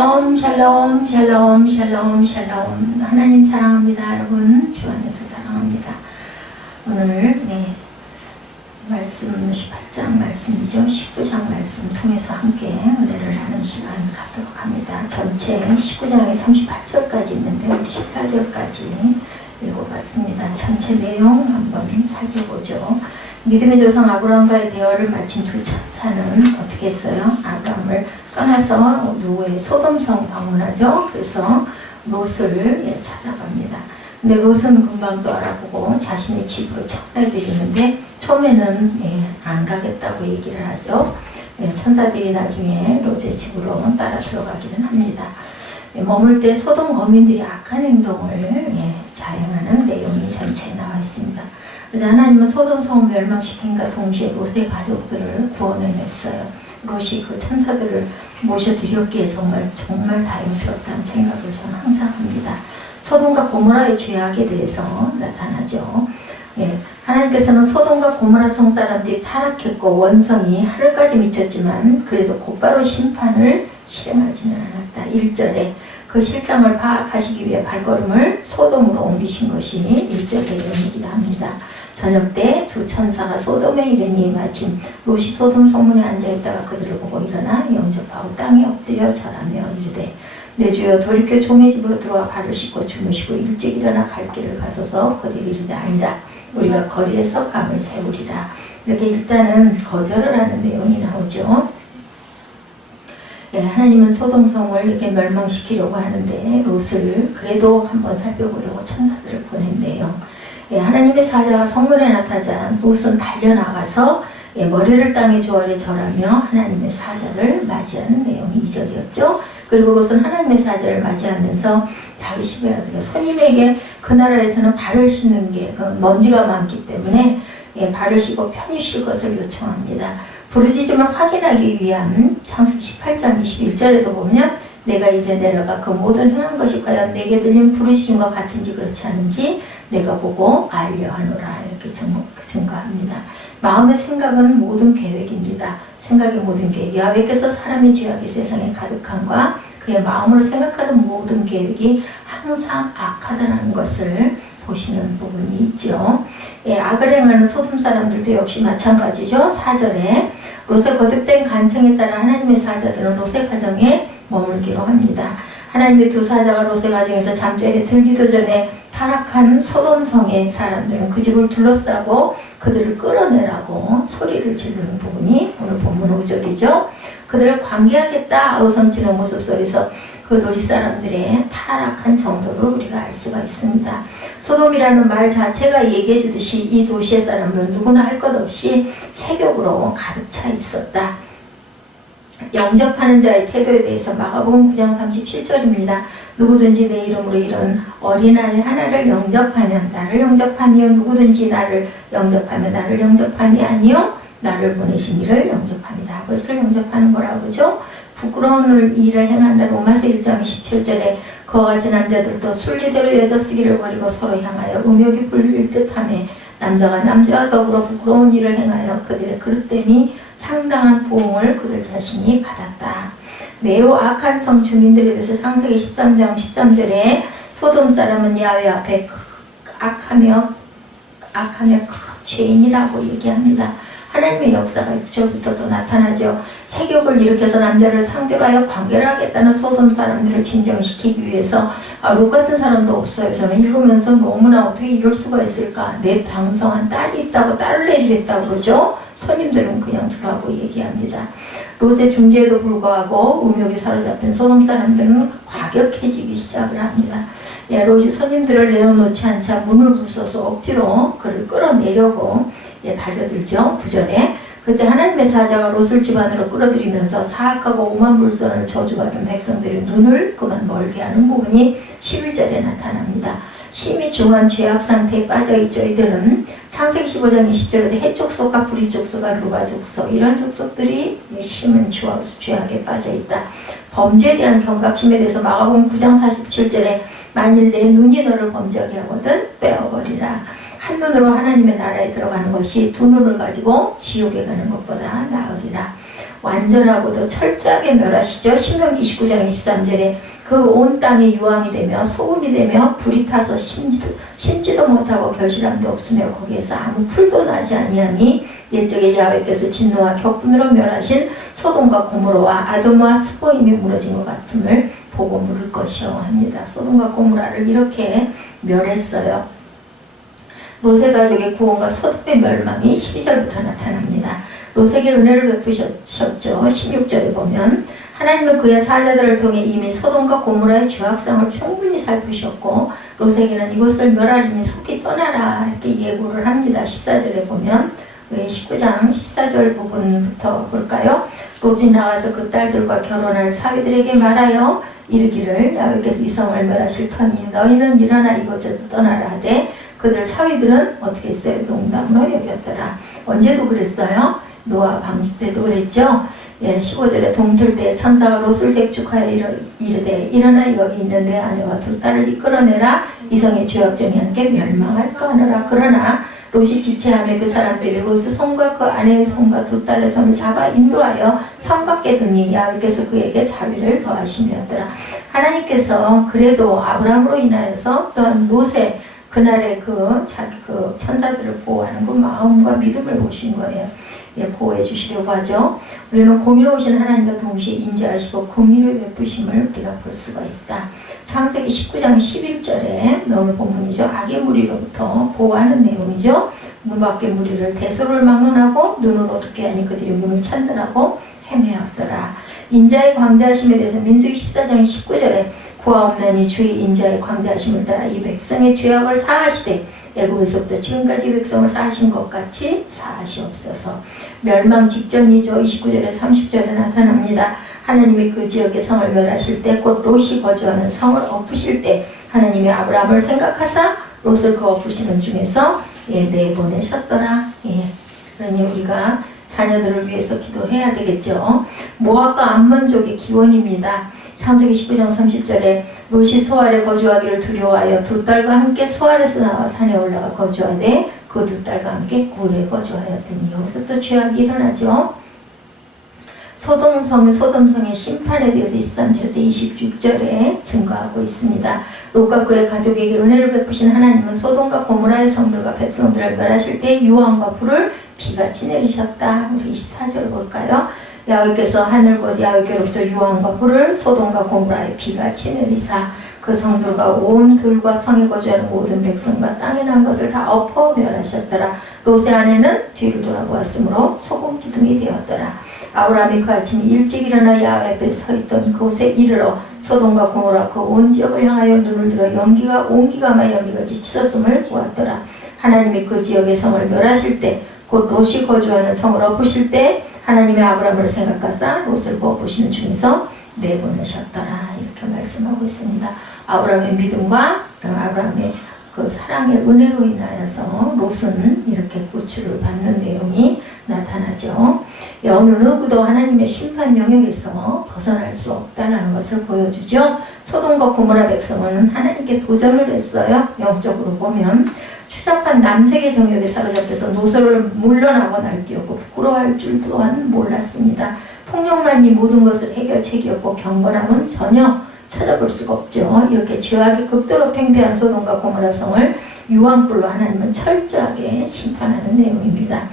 샬롬 샬롬 샬롬 샬롬. 하나님 사랑합니다. 여러분 주 안에서 사랑합니다. 오늘 말씀 18장 말씀이죠. 19장 말씀 통해서 함께 은혜를 나눈 시간 갖도록 합니다. 전체 19장에 38절까지 있는데 우리 14절까지 읽어봤습니다. 전체 내용 한번 살펴보죠. 믿음의 조상 아브라함과의 대화를 마친 두 천사는 어떻게 했어요? 아브라함을 떠나서 누구의 소돔성 방문하죠. 그래서 롯을 찾아갑니다. 근데 롯은 금방 또 알아보고 자신의 집으로 청해드리는데 처음에는 안 가겠다고 얘기를 하죠. 천사들이 나중에 롯의 집으로 따라 들어가기는 합니다. 머물 때 소돔 거민들이 악한 행동을 자행하는 내용이 전체에 나와 있습니다. 그래서 하나님은 소돔 성을 멸망시킨과 동시에 롯의 가족들을 구원해냈어요. 롯이 그 천사들을 모셔드렸기에 정말 다행스럽다는 생각을 저는 항상 합니다. 소돔과 고모라의 죄악에 대해서 나타나죠. 하나님께서는 소돔과 고모라 성 사람들이 타락했고 원성이 하늘까지 미쳤지만 그래도 곧바로 심판을 실행하지는 않았다. 1절에 그 실상을 파악하시기 위해 발걸음을 소돔으로 옮기신 것이 1절의 내용이기도 합니다. 저녁 때 두 천사가 소돔에 이르니 마침 롯이 소돔 성문에 앉아있다가 그들을 보고 일어나 영접하고 땅에 엎드려 절하며 이르되 내 주여 돌이켜 종의 집으로 들어와 발을 씻고 주무시고 일찍 일어나 갈 길을 가소서. 그들이 이르되 아니라 우리가 거리에서 밤을 새우리라. 이렇게 일단은 거절을 하는 내용이 나오죠. 하나님은 소돔성을 이렇게 멸망시키려고 하는데 롯을 그래도 한번 살펴보려고 천사들을 보낸대요. 하나님의 사자가 성문에 나타나자 롯은 달려나가서 머리를 땅에 조아려 절하며 하나님의 사자를 맞이하는 내용이 2절이었죠. 그리고 롯은 하나님의 사자를 맞이하면서 자기 집에 와서 손님에게 그 나라에서는 발을 씻는 게 먼지가 많기 때문에 발을 씻고 편히 쉴 것을 요청합니다. 부르짖음을 확인하기 위한 창세기 18장 21절에도 보면 내가 이제 내려가 그 모든 행한 것이 과연 내게 들린 부르짖음과 같은지 그렇지 않은지 내가 보고 알려하노라. 이렇게 증거합니다. 마음의 생각은 모든 계획입니다. 생각의 모든 계획. 야훼께서 사람의 죄악이 세상에 가득함과 그의 마음으로 생각하는 모든 계획이 항상 악하다는 것을 보시는 부분이 있죠. 악을 행하는 소돔 사람들도 역시 마찬가지죠. 4절에 롯의 거듭된 간청에 따라 하나님의 사자들은 롯의 가정에 머물기로 합니다. 하나님의 두 사자가 롯의 가정에서 잠자리에 들기도 전에 타락한 소돔성의 사람들은 그 집을 둘러싸고 그들을 끌어내라고 소리를 지르는 부분이 오늘 본문 5절이죠. 그들을 관계하겠다 아우성치는 모습 속에서 그 도시 사람들의 타락한 정도를 우리가 알 수가 있습니다. 소돔이라는 말 자체가 얘기해 주듯이 이 도시의 사람들은 누구나 할 것 없이 세욕으로 가득 차 있었다. 영접하는 자의 태도에 대해서 마가복음 9장 37절입니다. 누구든지 내 이름으로 이런 어린아이 하나를 영접하면 나를 영접하며 누구든지 나를 영접하며 나를 영접함이 아니요 나를 보내신 이를 영접합니다. 아버지를 영접하는 거라고 그러죠. 부끄러운 일을 행한다. 로마서 1장 17절에 그와 같이 남자들도 순리대로 여자 쓰기를 버리고 서로 향하여 음욕이 불릴 듯하며 남자가 남자와 더불어 부끄러운 일을 행하여 그들의 그릇됨이 상당한 부흥을 그들 자신이 받았다. 매우 악한 성 주민들에 대해서 창세기 13장 13절에 소돔 사람은 야훼 앞에 악하며 큰 죄인이라고 얘기합니다. 하나님의 역사가 6절부터 또 나타나죠. 세욕을 일으켜서 남자를 상대로 하여 관계를 하겠다는 소돔 사람들을 진정시키기 위해서 롯 같은 사람도 없어요. 저는 읽으면서 너무나 어떻게 이럴 수가 있을까. 내 장성한 딸이 있다고 딸을 내주겠다고 그러죠. 손님들은 그냥 두라고 얘기합니다. 롯의 중재에도 불구하고 음욕에 사로잡힌 소돔 사람들은 과격해지기 시작을 합니다. 롯이 손님들을 내려놓지 않자 문을 부숴서 억지로 그를 끌어내려고 달려들죠. 9절에 그때 하나님의 사자가 롯을 집 안으로 끌어들이면서 사악하고 오만 물선을 저주받은 백성들의 눈을 그만 멀게 하는 부분이 11절에 나타납니다. 심히 중한 죄악 상태에 빠져있죠. 이들은 창세기 15장 20절에 해족속과 부리족속과 루바족속 이런 족속들이 심은 죄악에 빠져있다. 범죄에 대한 경각심에 대해서 마가복음 9장 47절에 만일 내 눈이 너를 범죄하게 하거든 빼어버리라. 한 눈으로 하나님의 나라에 들어가는 것이 두 눈을 가지고 지옥에 가는 것보다 나으리라. 완전하고도 철저하게 멸하시죠. 신명기 19장 23절에 그 온 땅이 유황이 되며 소금이 되며 불이 타서 심지도 못하고 결실함도 없으며 거기에서 아무 풀도 나지 아니하니 옛적에 야훼께서 진노와 격분으로 멸하신 소돔과 고모라와 아드모와 스보임이 무너진 것 같음을 보고 물을 것이요 합니다. 소돔과 고모라를 이렇게 멸했어요. 롯의 가족의 구원과 소돔의 멸망이 12절부터 나타납니다. 롯에게 은혜를 베푸셨죠. 16절에 보면 하나님은 그의 사자들을 통해 이미 소돔과 고모라의 죄악성을 충분히 살피셨고 롯에게는 이것을 멸하리니 속히 떠나라 이렇게 예고를 합니다. 14절에 보면 우리 19장 14절 부분부터 볼까요? 롯이 나가서 그 딸들과 결혼할 사위들에게 말하여 이르기를 야훼께서 이 성을 멸하실 터니 너희는 일어나 이곳에서 떠나라 하되 그들 사위들은 어떻게 했어요? 농담으로 여겼더라. 언제도 그랬어요? 노아 방주 때도 그랬죠. 15절에 동틀 때 천사가 롯을 재촉하여 이르되 일어나 여기 있는 내 아내와 두 딸을 이끌어내라 이성의 죄악점이 함께 멸망할까 하느라. 그러나 롯이 지체하며 그 사람들이 롯의 손과 그 아내의 손과 두 딸의 손을 잡아 인도하여 성 밖에 두니 야훼께서 그에게 자비를 더하심이었더라. 하나님께서 그래도 아브라함으로 인하여서 또한 롯의 그날의 그 천사들을 보호하는 그 마음과 믿음을 보신 거예요. 보호해 주시려고 하죠. 우리는 공의로우신 하나님과 동시에 인자하시고 긍휼을 베푸심을 우리가 볼 수가 있다. 창세기 19장 11절에 오늘 본문이죠. 악의 무리로부터 보호하는 내용이죠. 문 밖의 무리를 대소를 막론하고 눈을 어둡게 하니 그들이 문을 찾느라고 헤매었더라. 인자의 광대하심에 대해서 민수기 14장 19절에 구하 없나니 주의 인자의 광대하심을 따라 이 백성의 죄악을 사하시되 애굽에서부터 지금까지 백성을 사하신 것 같이 사하시옵소서. 멸망 직전이죠. 29절에 30절에 나타납니다. 하나님이 그 지역의 성을 멸하실 때 곧 롯이 거주하는 성을 엎으실 때 하나님이 아브라함을 생각하사 롯을 그 엎으시는 중에서 내보내셨더라. 그러니 우리가 자녀들을 위해서 기도해야 되겠죠. 모압과 암몬족의 기원입니다. 창세기 19장 30절에 롯이 소알에 거주하기를 두려워하여 두 딸과 함께 소알에서 나와 산에 올라가 거주하되 그 두 딸과 함께 굴에 거주하였더니 여기서 또 죄악이 일어나죠. 소돔성의 심판에 대해서 23절에서 26절에 증거하고 있습니다. 롯과 그의 가족에게 은혜를 베푸신 하나님은 소돔과 고모라의 성들과 백성들을 멸하실 때 유황과 불을 비같이 내리셨다. 우리 24절 볼까요? 야훼께서 하늘 곧 야훼께로부터 유황과 불을 소돔과 고모라에 비같이 내리사 그 성들과 온 들과 성에 거주하는 모든 백성과 땅에 난 것을 다 엎어 멸하셨더라. 롯의 아내는 뒤를 돌아보았으므로 소금 기둥이 되었더라. 아브라함이 그 아침 일찍 일어나 야훼 앞에 서 있던 그곳에 이르러 소돔과 고모라 그 온 지역을 향하여 눈을 들어 온 기가마 연기가 치솟음을 보았더라. 하나님이 그 지역의 성을 멸하실 때 곧 롯이 거주하는 성을 엎으실 때 하나님의 아브라함을 생각하사 롯을 보시는 중에서 내보내셨더라. 이렇게 말씀하고 있습니다. 아브라함의 믿음과 아브라함의 그 사랑의 은혜로 인하여서 롯은 이렇게 구출을 받는 내용이 나타나죠. 어느 누구도 하나님의 심판 영역에서 벗어날 수 없다는 것을 보여주죠. 소돔과 고모라 백성은 하나님께 도전을 했어요. 영적으로 보면 추잡한 남색의 정욕에 사로잡혀서 노소를 물러나고 날뛰었고 부끄러워할 줄 또한 몰랐습니다. 폭력만 이 모든 것을 해결책이었고 경건함은 전혀 찾아볼 수가 없죠. 이렇게 죄악이 극도로 팽배한 소돔과 고모라 성을 유황불로 하나님은 철저하게 심판하는 내용입니다.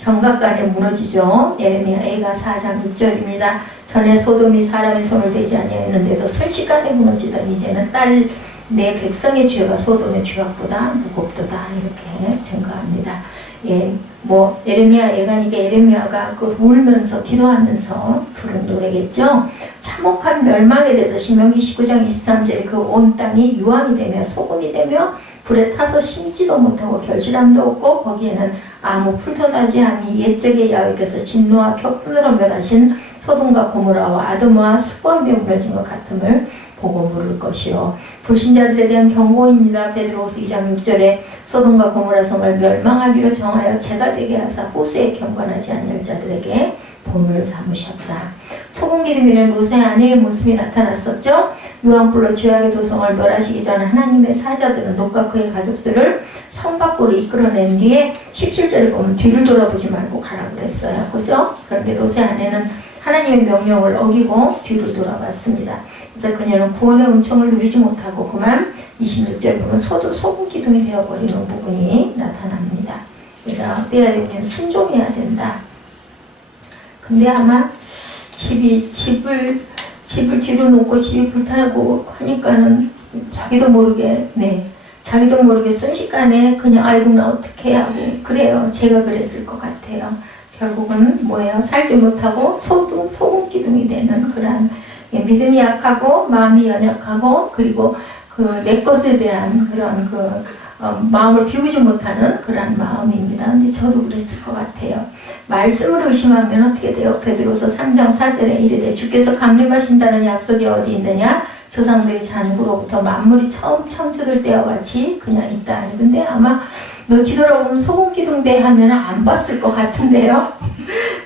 경각간에 무너지죠. 예레미야 애가 4장 6절입니다. 전에 소돔이 사람의 손을 대지 아니하였는데도 순식간에 무너지던 이제는 내 백성의 죄가 소돔의 죄악보다 무겁도다. 이렇게 증거합니다. 예레미야 애가니까 예레미야가 그 울면서 기도하면서 부른 노래겠죠. 참혹한 멸망에 대해서 신명기 19장 23절에 그 온 땅이 유황이 되며 소금이 되며 불에 타서 심지도 못하고 결실함도 없고 거기에는 아무 풀도 나지 않니 옛적에 야훼께서 진노와 격분으로 멸하신 소돔과 고모라와 아드모와 스보임에 무너진 것 같음을 보고 물을 것이요. 불신자들에 대한 경고입니다. 베드로후서 2장 6절에 소돔과 고모라 성을 멸망하기로 정하여 죄가 되게 하사 후세에 경건하지 않을 자들에게 본을 삼으셨다. 소금기둥이는 롯의 아내의 모습이 나타났었죠. 유황불로 죄악의 도성을 멸하시기 전 하나님의 사자들은 롯과 그의 가족들을 성 밖으로 이끌어낸 뒤에 17절에 보면 뒤를 돌아보지 말고 가라고 그랬어요. 그죠? 그런데 롯의 아내는 하나님의 명령을 어기고 뒤로 돌아왔습니다. 그래서 그녀는 구원의 은총을 누리지 못하고 그만 26절 보면 소금 기둥이 되어버리는 부분이 나타납니다. 그러니까 어때야 우리는 순종해야 된다. 근데 아마 집을 뒤로 놓고 집이 불타고 하니까는 자기도 모르게 순식간에 그냥 아이고 나 어떻게 하고 그래요. 제가 그랬을 것 같아요. 결국은 뭐예요? 살지 못하고 소금 기둥이 되는 그런 믿음이 약하고 마음이 연약하고 그리고 내 것에 대한 그런 마음을 비우지 못하는 그런 마음입니다. 근데 저도 그랬을 것 같아요. 말씀을 의심하면 어떻게 돼요? 베드로서 3장 4절에 이르되 주께서 강림하신다는 약속이 어디 있느냐? 조상들이 잔구로부터 만물이 처음 창조될 때와 같이 그냥 있다. 근데 아마 너 뒤돌아보면 소금기둥대 하면 안 봤을 것 같은데요.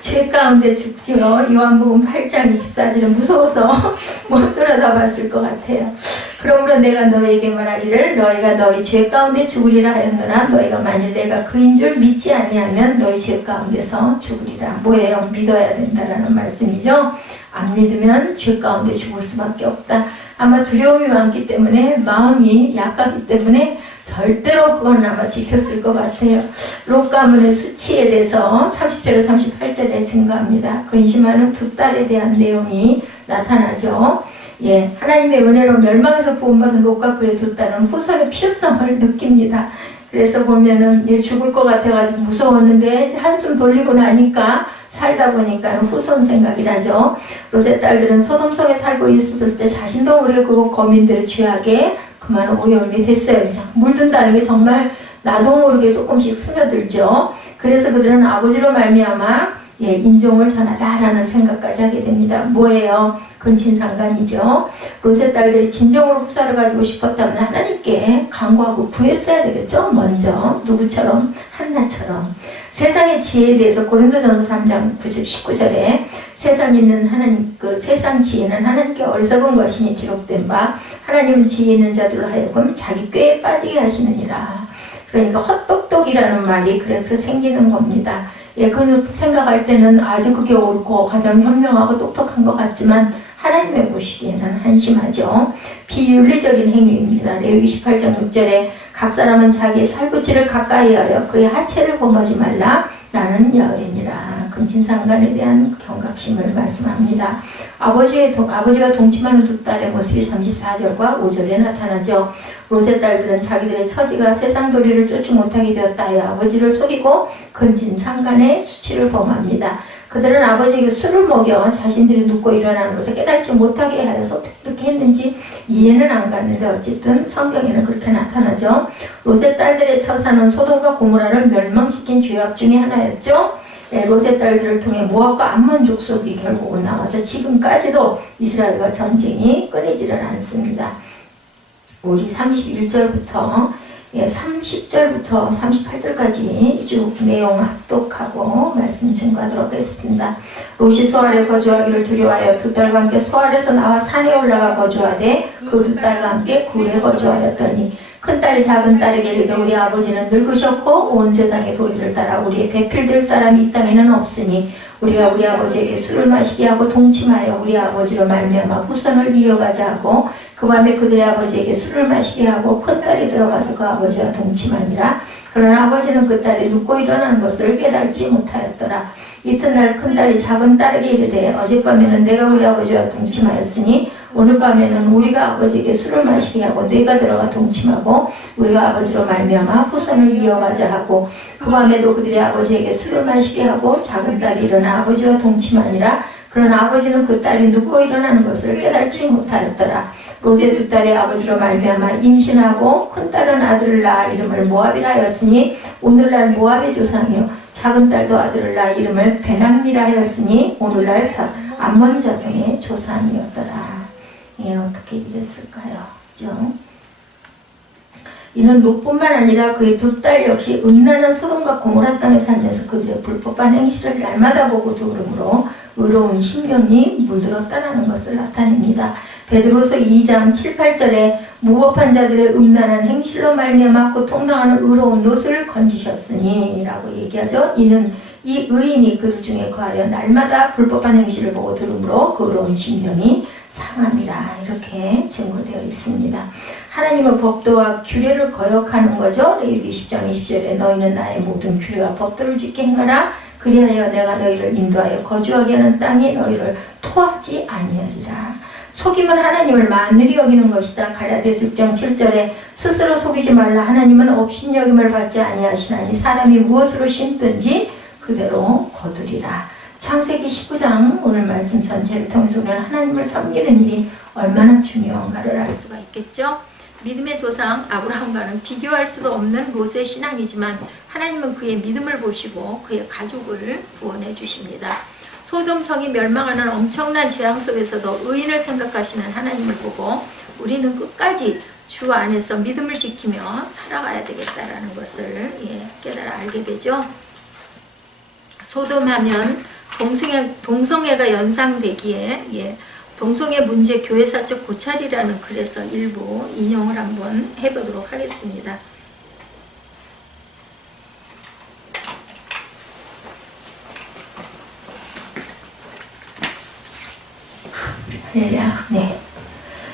죄 가운데 죽지요. 요한복음 8장 24절은 무서워서 못 들여다봤을 것 같아요. 그러므로 내가 너에게 말하기를 너희가 너희 죄 가운데 죽으리라 하였노라. 너희가 만일 내가 그인 줄 믿지 아니하면 너희 죄 가운데서 죽으리라. 뭐예요? 믿어야 된다라는 말씀이죠. 안 믿으면 죄 가운데 죽을 수밖에 없다. 아마 두려움이 많기 때문에 마음이 약하기 때문에 절대로 그건 아마 지켰을 것 같아요. 롯 가문의 수치에 대해서 30절에서 38절에 증가합니다. 근심하는 두 딸에 대한 내용이 나타나죠. 예, 하나님의 은혜로 멸망에서 구원받은 롯과 그의 두 딸은 후손의 필요성을 느낍니다. 그래서 보면은 죽을 것 같아가지고 무서웠는데 한숨 돌리고 나니까 살다 보니까 후손 생각이 나죠. 롯의 딸들은 소돔성에 살고 있었을 때 자신도 모르게 그곳 거민들의 죄악에 그만 오염이 됐어요. 물든다는 게 정말 나도 모르게 조금씩 스며들죠. 그래서 그들은 아버지로 말미암아 인종을 전하자라는 생각까지 하게 됩니다. 뭐예요? 근친상간이죠. 롯의 딸들이 진정으로 후사를 가지고 싶었다면 하나님께 간구하고 구했어야 되겠죠. 먼저 누구처럼? 한나처럼. 세상의 지혜에 대해서 고린도전서 3장 9절 19절에 세상 있는 하나님 세상 지혜는 하나님께 어리석은 것이니 기록된 바 하나님은 지혜 있는 자들로 하여금 자기 꾀에 빠지게 하시느니라. 그러니까 헛똑똑이라는 말이 그래서 생기는 겁니다. 그 생각할 때는 아주 그게 옳고 가장 현명하고 똑똑한 것 같지만 하나님의 보시기에는 한심하죠. 비윤리적인 행위입니다. 레위기 18장 6절에 각 사람은 자기의 살부치를 가까이 하여 그의 하체를 범하지 말라. 나는 여인이라. 근친상간에 대한 경각심을 말씀합니다. 아버지가 동침하는 두 딸의 모습이 34절과 5절에 나타나죠. 롯의 딸들은 자기들의 처지가 세상 도리를 쫓지 못하게 되었다 하여 아버지를 속이고 근친상간의 수치를 범합니다. 그들은 아버지에게 술을 먹여 자신들이 눕고 일어나는 것을 깨닫지 못하게 하여서 어떻게 그렇게 했는지 이해는 안 갔는데 어쨌든 성경에는 그렇게 나타나죠. 롯의 딸들의 처사는 소돔과 고모라를 멸망시킨 죄악 중에 하나였죠. 롯의 딸들을 통해 모압과 암몬 족속이 결국은 나와서 지금까지도 이스라엘과 전쟁이 끊이지를 않습니다. 우리 31절부터 30절부터 38절까지 쭉 내용 합독하고 말씀 증거하도록 하겠습니다. 롯이 소알에 거주하기를 두려워하여 두 딸과 함께 소알에서 나와 산에 올라가 거주하되 그 두 딸과 함께 굴에 거주하였더니 큰딸이 작은딸에게 이르되 우리 아버지는 늙으셨고 온 세상의 도리를 따라 우리의 배필될 사람이 이 땅에는 없으니 우리가 우리 아버지에게 술을 마시게 하고 동침하여 우리 아버지로 말미암아 후손을 이어가자 하고 그 밤에 그들의 아버지에게 술을 마시게 하고 큰딸이 들어가서 그 아버지와 동침하니라. 그러나 아버지는 그 딸이 눕고 일어나는 것을 깨달지 못하였더라. 이튿날 큰딸이 작은딸에게 이르되 어젯밤에는 내가 우리 아버지와 동침하였으니 오늘 밤에는 우리가 아버지에게 술을 마시게 하고 내가 들어가 동침하고 우리가 아버지로 말미암아 후손을 이어가자 하고 그 밤에도 그들이 아버지에게 술을 마시게 하고 작은딸이 일어나 아버지와 동침하니라. 그러나 아버지는 그 딸이 눕고 일어나는 것을 깨달지 못하였더라. 롯의 두 딸이 아버지로 말미암아 임신하고 큰딸은 아들을 낳아 이름을 모압이라 하였으니 오늘날 모압의 조상이요 작은 딸도 아들을 낳아 이름을 베남미라 하였으니 오늘날 암몬 자손의 조상이었더라. 어떻게 이랬을까요? 그죠? 이는 롯뿐만 아니라 그의 두 딸 역시 음란한 소돔과 고모라 땅에 살면서 그들의 불법한 행실을 날마다 보고 들으므로 의로운 심령이 물들었다는 것을 나타냅니다. 베드로서 2장 7, 8절에 무법한 자들의 음란한 행실로 말미암아 고통당하는 의로운 롯을 건지셨으니 라고 얘기하죠. 이는 이 의인이 그들 중에 거하여 날마다 불법한 행실을 보고 들으므로 그 의로운 심령이 상함이라. 이렇게 증거되어 있습니다. 하나님은 법도와 규례를 거역하는 거죠. 레위기 10장 20절에 너희는 나의 모든 규례와 법도를 지켜 행하라. 그리하여 내가 너희를 인도하여 거주하게 하는 땅이 너희를 토하지 아니하리라. 속임은 하나님을 만으리 여기는 것이다. 갈라디아서 6장 7절에 스스로 속이지 말라. 하나님은 업신여김을 받지 아니하시나니 사람이 무엇으로 심든지 그대로 거두리라. 창세기 19장 오늘 말씀 전체를 통해서 우리는 하나님을 섬기는 일이 얼마나 중요한가를 알 수가 있겠죠. 믿음의 조상 아브라함과는 비교할 수도 없는 롯의 신앙이지만 하나님은 그의 믿음을 보시고 그의 가족을 구원해 주십니다. 소돔 성이 멸망하는 엄청난 재앙 속에서도 의인을 생각하시는 하나님을 보고 우리는 끝까지 주 안에서 믿음을 지키며 살아가야 되겠다라는 것을 깨달아 알게 되죠. 소돔 하면 동성애가 연상되기에 동성애 문제 교회사적 고찰이라는 글에서 일부 인용을 한번 해보도록 하겠습니다. 네.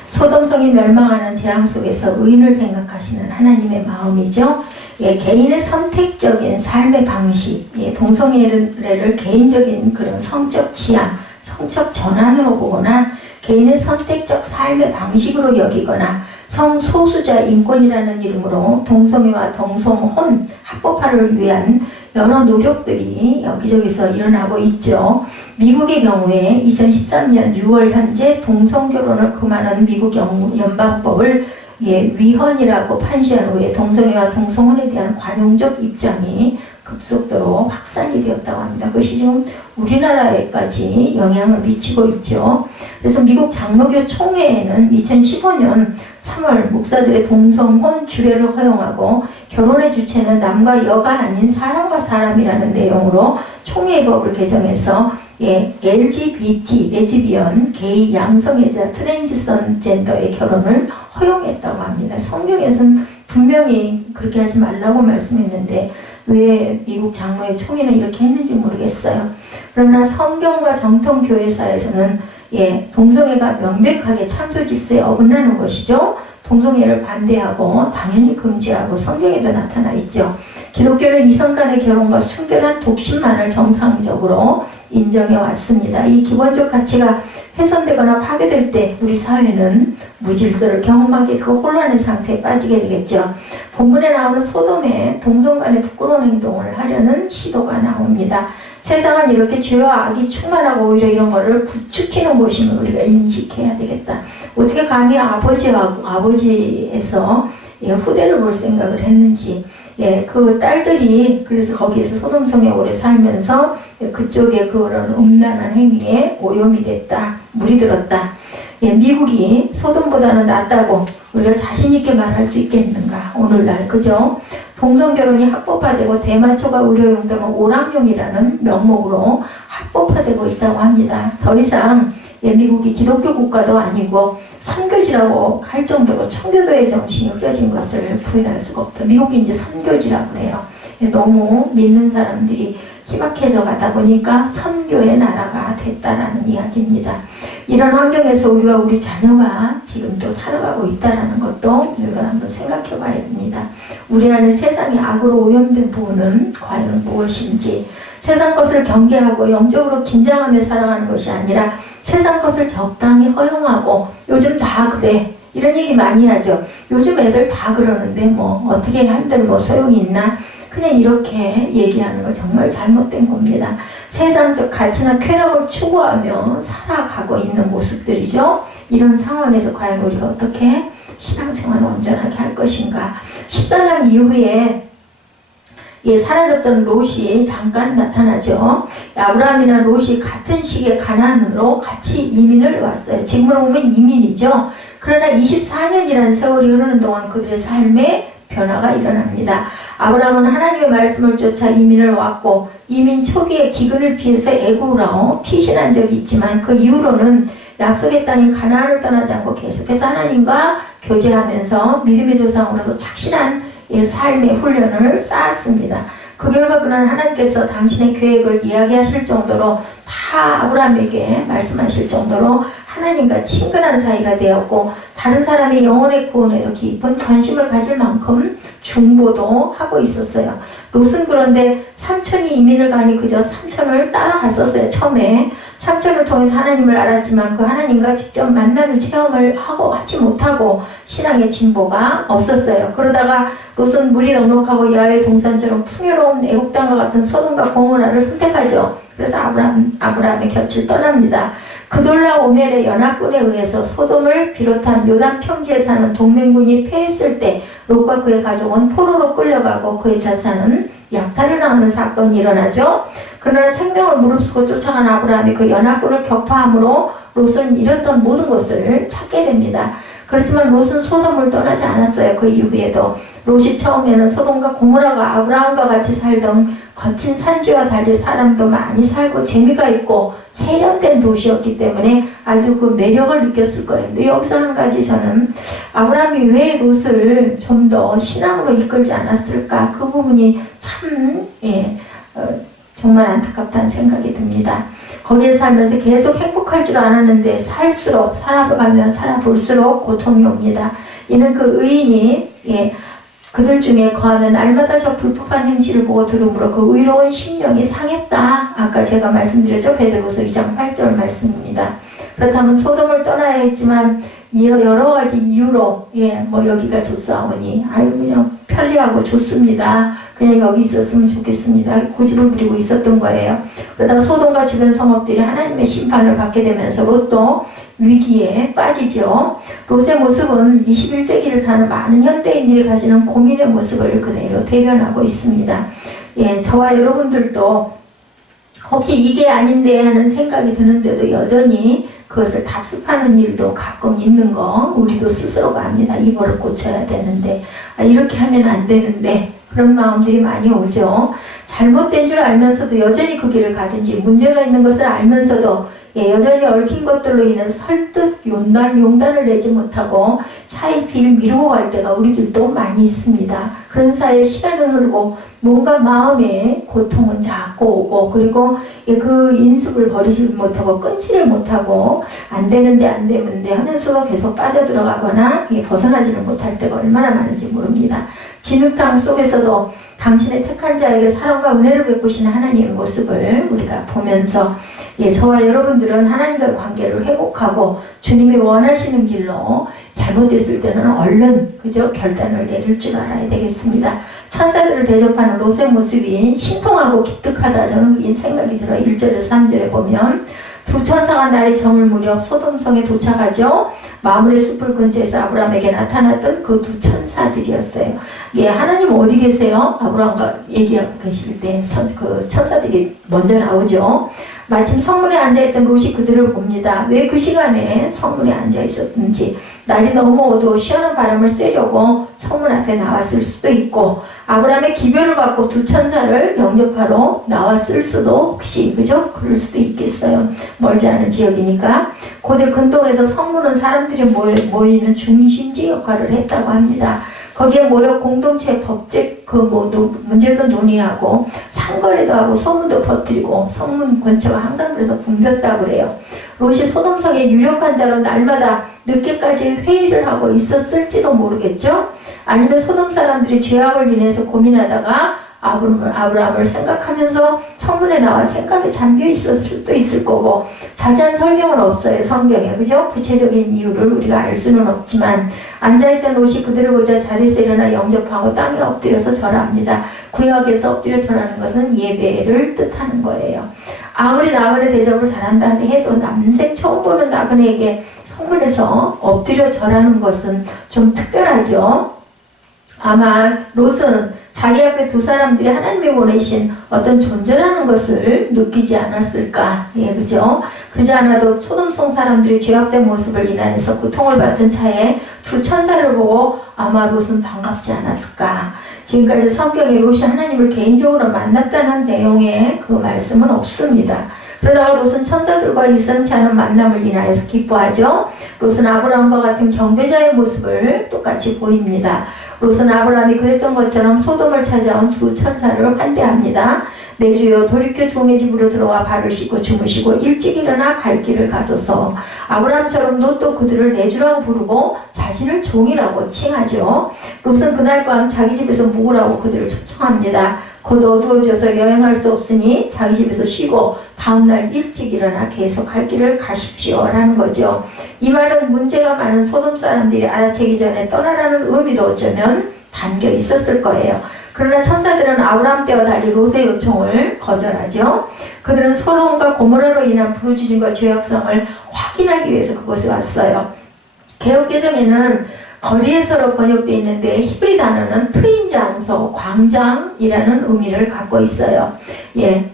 소돔성이 멸망하는 재앙 속에서 의인을 생각하시는 하나님의 마음이죠. 개인의 선택적인 삶의 방식, 동성애를 개인적인 그런 성적 취향, 성적 전환으로 보거나 개인의 선택적 삶의 방식으로 여기거나 성소수자 인권이라는 이름으로 동성애와 동성혼 합법화를 위한 여러 노력들이 여기저기서 일어나고 있죠. 미국의 경우에 2013년 6월 현재 동성결혼을 금하는 미국 연방법을 위헌이라고 판시한 후에 동성애와 동성혼에 대한 관용적 입장이 급속도로 확산이 되었다고 합니다. 그것이 지금 우리나라에까지 영향을 미치고 있죠. 그래서 미국 장로교 총회에는 2015년 3월 목사들의 동성혼 주례를 허용하고 결혼의 주체는 남과 여가 아닌 사람과 사람이라는 내용으로 총회법을 개정해서 LGBT, 레즈비언, 게이, 양성애자, 트랜스젠더의 결혼을 허용했다고 합니다. 성경에서는 분명히 그렇게 하지 말라고 말씀했는데 왜 미국 장로의 총회는 이렇게 했는지 모르겠어요. 그러나 성경과 정통 교회사에서는 동성애가 명백하게 창조 질서에 어긋나는 것이죠. 동성애를 반대하고 당연히 금지하고 성경에도 나타나 있죠. 기독교는 이성 간의 결혼과 순결한 독신만을 정상적으로 인정해 왔습니다. 이 기본적 가치가 훼손되거나 파괴될 때 우리 사회는 무질서를 경험하게 되고 혼란의 상태에 빠지게 되겠죠. 본문에 나오는 소돔의 동성 간의 부끄러운 행동을 하려는 시도가 나옵니다. 세상은 이렇게 죄와 악이 충만하고 오히려 이런 거를 부추기는 곳임을 우리가 인식해야 되겠다. 어떻게 감히 아버지에서 후대를 볼 생각을 했는지, 그 딸들이 그래서 거기에서 소돔성에 오래 살면서 그쪽에 그런 음란한 행위에 오염이 됐다, 물이 들었다. 미국이 소돔보다는 낫다고 우리가 자신있게 말할 수 있겠는가, 오늘날, 그죠? 동성결혼이 합법화되고 대마초가 의료용 또는 오락용이라는 명목으로 합법화되고 있다고 합니다. 더 이상 미국이 기독교 국가도 아니고 선교지라고 할 정도로 청교도의 정신이 흐려진 것을 부인할 수가 없다. 미국이 이제 선교지라고 해요. 너무 믿는 사람들이 희박해져 가다 보니까 선교의 나라가 됐다라는 이야기입니다. 이런 환경에서 우리가 우리 자녀가 지금 또 살아가고 있다는 것도 우리가 한번 생각해 봐야 됩니다. 우리 안에 세상이 악으로 오염된 부분은 과연 무엇인지, 세상 것을 경계하고 영적으로 긴장하며 살아가는 것이 아니라 세상 것을 적당히 허용하고, 요즘 다 그래, 이런 얘기 많이 하죠. 요즘 애들 다 그러는데 뭐 어떻게 한들 뭐 소용이 있나, 그냥 이렇게 얘기하는 거 정말 잘못된 겁니다. 세상적 가치나 쾌락을 추구하며 살아가고 있는 모습들이죠. 이런 상황에서 과연 우리가 어떻게 신앙생활을 온전하게 할 것인가. 14장 이후에 사라졌던 롯이 잠깐 나타나죠. 아브라함이나 롯이 같은 시기에 가나안으로 같이 이민을 왔어요. 지금으로 보면 이민이죠. 그러나 24년이라는 세월이 흐르는 동안 그들의 삶에 변화가 일어납니다. 아브라함은 하나님의 말씀을 쫓아 이민을 왔고, 이민 초기에 기근을 피해서 애굽으로 피신한 적이 있지만 그 이후로는 약속의 땅인 가나안을 떠나지 않고 계속해서 하나님과 교제하면서 믿음의 조상으로서 착실한 삶의 훈련을 쌓았습니다. 그 결과 그는 하나님께서 당신의 계획을 이야기하실 정도로 다 아브라함에게 말씀하실 정도로 하나님과 친근한 사이가 되었고 다른 사람의 영혼의 구원에도 깊은 관심을 가질 만큼 중보도 하고 있었어요. 롯은 그런데 삼촌이 이민을 가니 그저 삼촌을 따라갔었어요. 처음에 삼촌을 통해서 하나님을 알았지만 그 하나님과 직접 만나는 체험을 하지 못하고 신앙의 진보가 없었어요. 그러다가 롯은 물이 넉넉하고 야외 동산처럼 풍요로운 애국 땅과 같은 소돔과 고모라를 선택하죠. 그래서 아브라함의 곁을 떠납니다. 그돌라 오멜의 연합군에 의해서 소돔을 비롯한 요단 평지에 사는 동맹군이 패했을 때 롯과 그의 가족은 포로로 끌려가고 그의 자산은 약탈을 당하는 사건이 일어나죠. 그러나 생명을 무릅쓰고 쫓아간 아브라함이 그 연합군을 격파함으로 롯은 잃었던 모든 것을 찾게 됩니다. 그렇지만 롯은 소돔을 떠나지 않았어요. 그 이후에도 롯이 처음에는 소돔과 고모라가 아브라함과 같이 살던 거친 산지와 달리 사람도 많이 살고 재미가 있고 세련된 도시였기 때문에 아주 그 매력을 느꼈을 거예요. 근데 여기서 한 가지 저는 아브라함이 왜 롯을 좀 더 신앙으로 이끌지 않았을까, 그 부분이 참 정말 안타깝다는 생각이 듭니다. 거기에 살면서 계속 행복할 줄 알았는데 살아가면 살아볼수록 고통이 옵니다. 이는 그 의인이 그들 중에 거하면 날마다 저 불법한 행실을 보고 들으므로 그 의로운 심령이 상했다. 아까 제가 말씀드렸죠. 베드로서 2장 8절 말씀입니다. 그렇다면 소돔을 떠나야 했지만 여러 가지 이유로 여기가 좋사오니 그냥 편리하고 좋습니다. 그냥 여기 있었으면 좋겠습니다. 고집을 부리고 있었던 거예요. 그러다가 소돔과 주변 성읍들이 하나님의 심판을 받게 되면서 롯도 위기에 빠지죠. 롯의 모습은 21세기를 사는 많은 현대인들이 가지는 고민의 모습을 그대로 대변하고 있습니다. 저와 여러분들도 혹시 이게 아닌데 하는 생각이 드는데도 여전히 그것을 답습하는 일도 가끔 있는 거 우리도 스스로가 압니다. 이거를 고쳐야 되는데 이렇게 하면 안 되는데 그런 마음들이 많이 오죠. 잘못된 줄 알면서도 여전히 그 길을 가든지 문제가 있는 것을 알면서도 여전히 얽힌 것들로 인해 설득, 용단을 내지 못하고 차의 비를 미루고 갈 때가 우리들도 많이 있습니다. 그런 사이에 시간을 흐르고 뭔가 마음에 고통은 자꾸 오고 그리고 그 인습을 버리지 못하고 끊지를 못하고 안 되는데 하면서 계속 빠져들어가거나 벗어나지를 못할 때가 얼마나 많은지 모릅니다. 진흙탕 속에서도 당신의 택한 자에게 사랑과 은혜를 베푸시는 하나님의 모습을 우리가 보면서 저와 여러분들은 하나님과의 관계를 회복하고 주님이 원하시는 길로 잘못됐을 때는 얼른 결단을 내릴 줄 알아야 되겠습니다. 천사들을 대접하는 롯의 모습이 신통하고 기특하다 저는 이 생각이 들어요. 1절에서 3절에 보면 두 천사가 날이 저물 무렵 소돔성에 도착하죠. 마므레 숲을 근처에서 아브라함에게 나타났던 그 두 천사들이었어요. 하나님 어디 계세요? 아브라함과 얘기하고 계실 때 그 천사들이 먼저 나오죠. 마침 성문에 앉아있던 롯이 그들을 봅니다. 왜 그 시간에 성문에 앉아있었는지, 날이 너무 어두워 시원한 바람을 쐬려고 성문 앞에 나왔을 수도 있고 아브라함의 기별을 받고 두 천사를 영접하러 나왔을 수도 혹시 그럴 수도 있겠어요. 멀지 않은 지역이니까. 고대 근동에서 성문은 사람들이 모이는 중심지 역할을 했다고 합니다. 거기에 모여 공동체 법적 문제도 논의하고 상거래도 하고 소문도 퍼뜨리고 성문 근처가 항상 그래서 붐볐다고 그래요. 롯이 소돔성의 유력한 자로 날마다 늦게까지 회의를 하고 있었을지도 모르겠죠. 아니면 소돔 사람들이 죄악을 인해서 고민하다가 아브라함을 생각하면서 성문에 나와 생각에 잠겨 있었을 수도 있을 거고 자세한 설명은 없어요. 성경에. 구체적인 이유를 우리가 알 수는 없지만 앉아있던 롯이 그들을 보자 자리에서 일어나 영접하고 땅에 엎드려서 절합니다. 구약에서 엎드려 절하는 것은 예배를 뜻하는 거예요. 아무리 나그네 대접을 잘한다 해도 남생 처음 보는 나그네에게 성문에서 엎드려 절하는 것은 좀 특별하죠. 아마 롯은 자기 앞에 두 사람들이 하나님이 보내신 어떤 존재라는 것을 느끼지 않았을까. 그죠? 그러지 않아도 소돔성 사람들이 죄악된 모습을 인하여서 고통을 받은 차에 두 천사를 보고 아마 롯은 반갑지 않았을까. 지금까지 성경에 롯이 하나님을 개인적으로 만났다는 내용의 그 말씀은 없습니다. 그러다가 롯은 천사들과 예상치 않은 만남을 인하여서 기뻐하죠. 롯은 아브라함과 같은 경배자의 모습을 똑같이 보입니다. 롯은 아브라함이 그랬던 것처럼 소돔을 찾아온 두 천사를 환대합니다. 내 주여 돌이켜 종의 집으로 들어와 발을 씻고 주무시고 일찍 일어나 갈 길을 가소서. 아브라함처럼 롯도 그들을 내 주라고 부르고 자신을 종이라고 칭하죠. 롯은 그날 밤 자기 집에서 묵으라고 그들을 초청합니다. 곧 어두워져서 여행할 수 없으니 자기 집에서 쉬고 다음날 일찍 일어나 계속 갈 길을 가십시오 라는 거죠. 이 말은 문제가 많은 소돔 사람들이 알아채기 전에 떠나라는 의미도 어쩌면 담겨 있었을 거예요. 그러나 천사들은 아브라함 때와 달리 롯의 요청을 거절하죠. 그들은 소돔과 고모라로 인한 부르짖음과 죄악성을 확인하기 위해서 그곳에 왔어요. 개역개정에는 거리에서로 번역되어 있는데 히브리 단어는 트인 장소, 광장이라는 의미를 갖고 있어요. 예.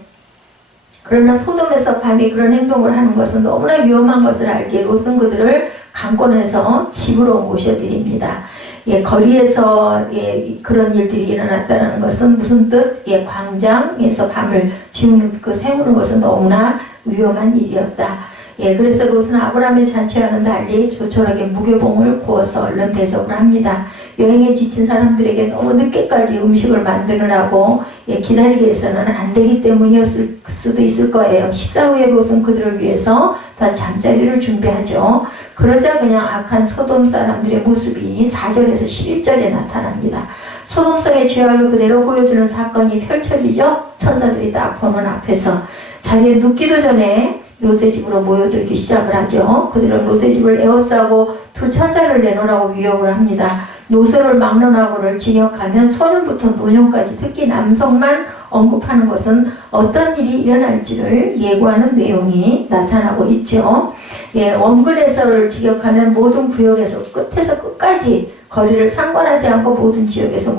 그러나 소돔에서 밤에 그런 행동을 하는 것은 너무나 위험한 것을 알기에 롯은 그들을 강권해서 집으로 모셔드립니다. 예, 거리에서 예, 그런 일들이 일어났다는 것은 무슨 뜻? 예, 광장에서 밤을 세우는 것은 너무나 위험한 일이었다. 예, 그래서 롯은 아브라함의 잔치와는 달리 조촐하게 무교봉을 구워서 얼른 대접을 합니다. 여행에 지친 사람들에게 너무 늦게까지 음식을 만들으라고 예, 기다리게 해서는 안 되기 때문이었을 수도 있을 거예요. 식사 후에 롯은 그들을 위해서 더 잠자리를 준비하죠. 그러자 그냥 악한 소돔 사람들의 모습이 4절에서 11절에 나타납니다. 소돔성의 죄악을 그대로 보여주는 사건이 펼쳐지죠. 천사들이 딱 보는 앞에서 자리에 눕기도 전에 롯의 집으로 모여들기 시작을 하죠. 그들은 롯의 집을 에워싸고 두 천사를 내놓으라고 위협을 합니다. 노소를 막론하고를 직역하면 소년부터 노년까지 특히 남성만 언급하는 것은 어떤 일이 일어날지를 예고하는 내용이 나타나고 있죠. 예, 원근에서를 직역하면 모든 구역에서 끝에서 끝까지 거리를 상관하지 않고 모든 지역에서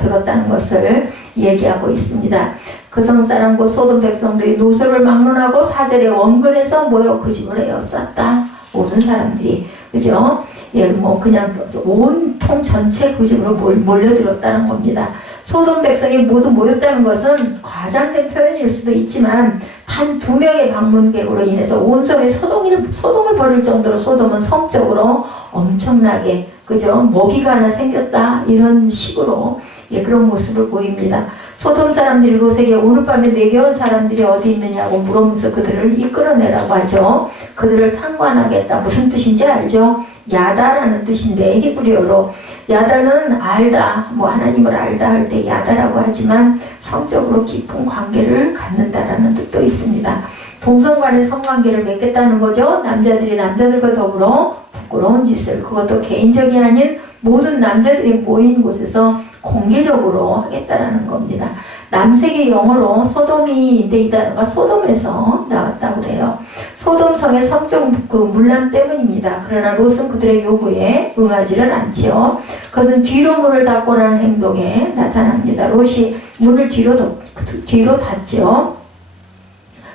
들었다는 것을 얘기하고 있습니다. 그 성사람 곧 소돔 백성들이 노소를 막론하고 4절에 원근에서 모여 그 집을 에워쌌다. 모든 사람들이 그죠? 예, 뭐 그냥 온통 전체 그 집으로 몰려들었다는 겁니다. 소돔 백성이 모두 모였다는 것은 과장된 표현일 수도 있지만 단 2명의 방문객으로 인해서 온 섬에 소동을 벌일 정도로 소돔은 성적으로 엄청나게 그죠? 먹이가 하나 생겼다 이런 식으로 예, 그런 모습을 보입니다. 소돔 사람들이 롯에게 오늘 밤에 내게 온 사람들이 어디 있느냐고 물으면서 그들을 이끌어내라고 하죠. 그들을 상관하겠다. 무슨 뜻인지 알죠? 야다라는 뜻인데 히브리어로 야다는 알다, 뭐 하나님을 알다 할 때 야다라고 하지만 성적으로 깊은 관계를 갖는다라는 뜻도 있습니다. 동성 간의 성관계를 맺겠다는 거죠. 남자들이 남자들과 더불어 부끄러운 짓을 그것도 개인적이 아닌 모든 남자들이 모인 곳에서 공개적으로 하겠다라는 겁니다. 남색의 영어로 소돔인데 이 단어가 소돔에서 나왔다고 그래요. 소돔성의 성적 그 문란 때문입니다. 그러나 롯은 그들의 요구에 응하지는 않지요. 그것은 뒤로 문을 닫고라는 행동에 나타납니다. 롯이 문을 뒤로 닫죠.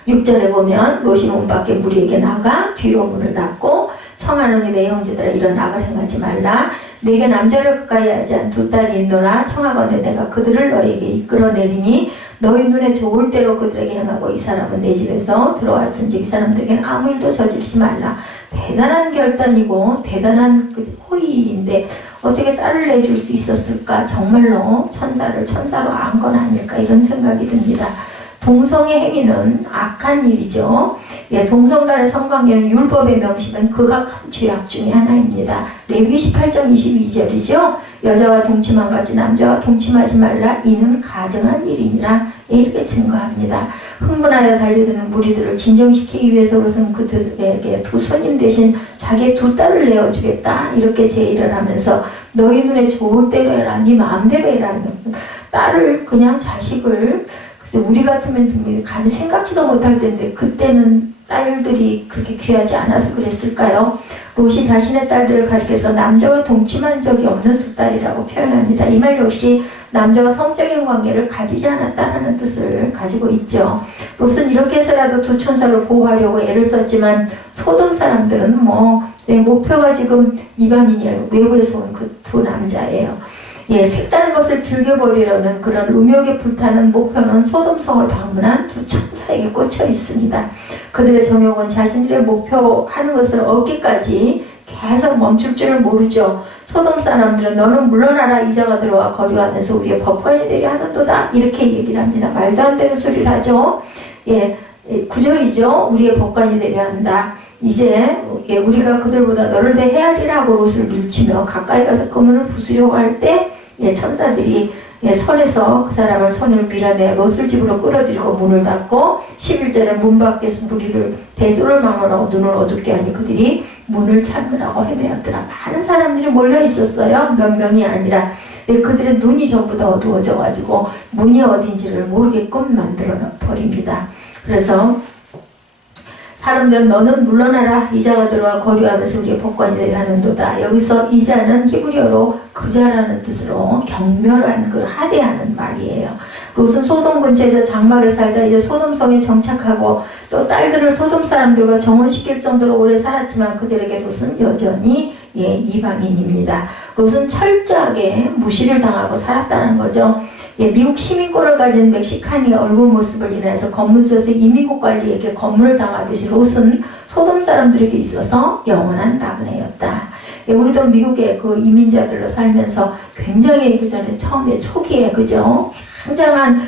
6절에 보면 롯이 문 밖에 무리에게 나가 뒤로 문을 닫고 청하노니 내 형제들아 이런 악을 행하지 말라. 내게 남자를 가까이 하지 않은 두 딸이 있노라. 청하건대 내가 그들을 너에게 이끌어내리니 너희 눈에 좋을 대로 그들에게 행하고 이 사람은 내 집에서 들어왔은지 이 사람들에게는 아무 일도 저지르지 말라. 대단한 결단이고 대단한 호의인데 어떻게 딸을 내줄 수 있었을까? 정말로 천사로 안 건 아닐까 이런 생각이 듭니다. 동성의 행위는 악한 일이죠. 예, 동성 간의 성관계는 율법에 명시된 극악한 죄악 중에 하나입니다. 레위기 18장 22절이죠. 여자와 동침한 같이 남자와 동침하지 말라. 이는 가증한 일이니라. 이렇게 증거합니다. 흥분하여 달려드는 무리들을 진정시키기 위해서 롯은 그들에게 두 손님 대신 자기의 두 딸을 내어주겠다. 이렇게 제의를 하면서 너희 눈에 좋을 대로 해라. 네 마음대로 해라. 딸을 그냥 자식을 우리 같으면 감히 생각지도 못할 텐데 그때는 딸들이 그렇게 귀하지 않아서 그랬을까요? 롯이 자신의 딸들을 가리켜서 남자와 동침한 적이 없는 두 딸이라고 표현합니다. 이 말 역시 남자와 성적인 관계를 가지지 않았다는 뜻을 가지고 있죠. 롯은 이렇게 해서라도 두 천사를 보호하려고 애를 썼지만 소돔 사람들은 내 목표가 지금 이방인이에요. 외부에서 온 그 두 남자예요. 예, 색다른 것을 즐겨버리려는 그런 음욕에 불타는 목표는 소돔성을 방문한 두 천사에게 꽂혀 있습니다. 그들의 정욕은 자신들의 목표하는 것을 얻기까지 계속 멈출 줄을 모르죠. 소돔 사람들은 너는 물러나라 이자가 들어와 거류하면서 우리의 법관이 되려 하는도다 이렇게 얘기를 합니다. 말도 안 되는 소리를 하죠. 예, 9절이죠. 우리의 법관이 되려 한다. 이제 우리가 그들보다 너를 더 헤아리라고 롯을 밀치며 가까이 가서 그물을 부수려고 할 때 천사들이 손에서 그 사람을 손을 밀어내 롯을 집으로 끌어들이고 문을 닫고 11절에 문 밖에서 무리를 대소를 망언하고 눈을 어둡게 하니 그들이 문을 찾느라고 헤매었더라. 많은 사람들이 몰려 있었어요. 몇 명이 아니라. 그들의 눈이 전부 다 어두워져 가지고 문이 어딘지를 모르게끔 만들어 버립니다. 그래서 사람들은 너는 물러나라 이자가 들어와 거류하면서 우리의 법관이 되려 하는도다. 여기서 이자는 히브리어로 그자라는 뜻으로 경멸한 그 하대하는 말이에요. 롯은 소돔 근처에서 장막에 살다 이제 소돔성에 정착하고 또 딸들을 소돔 사람들과 정혼시킬 정도로 오래 살았지만 그들에게 롯은 여전히 이방인입니다. 롯은 철저하게 무시를 당하고 살았다는 거죠. 미국 시민권을 가진 멕시칸이 얼굴 모습을 인해서 검문소에서 이민국 관리에게 검문을 당하듯이 롯은 소돔 사람들에게 있어서 영원한 나그네였다. 우리도 미국의 그 이민자들로 살면서 굉장히 그 전에 처음에 초기에 그죠? 굉장한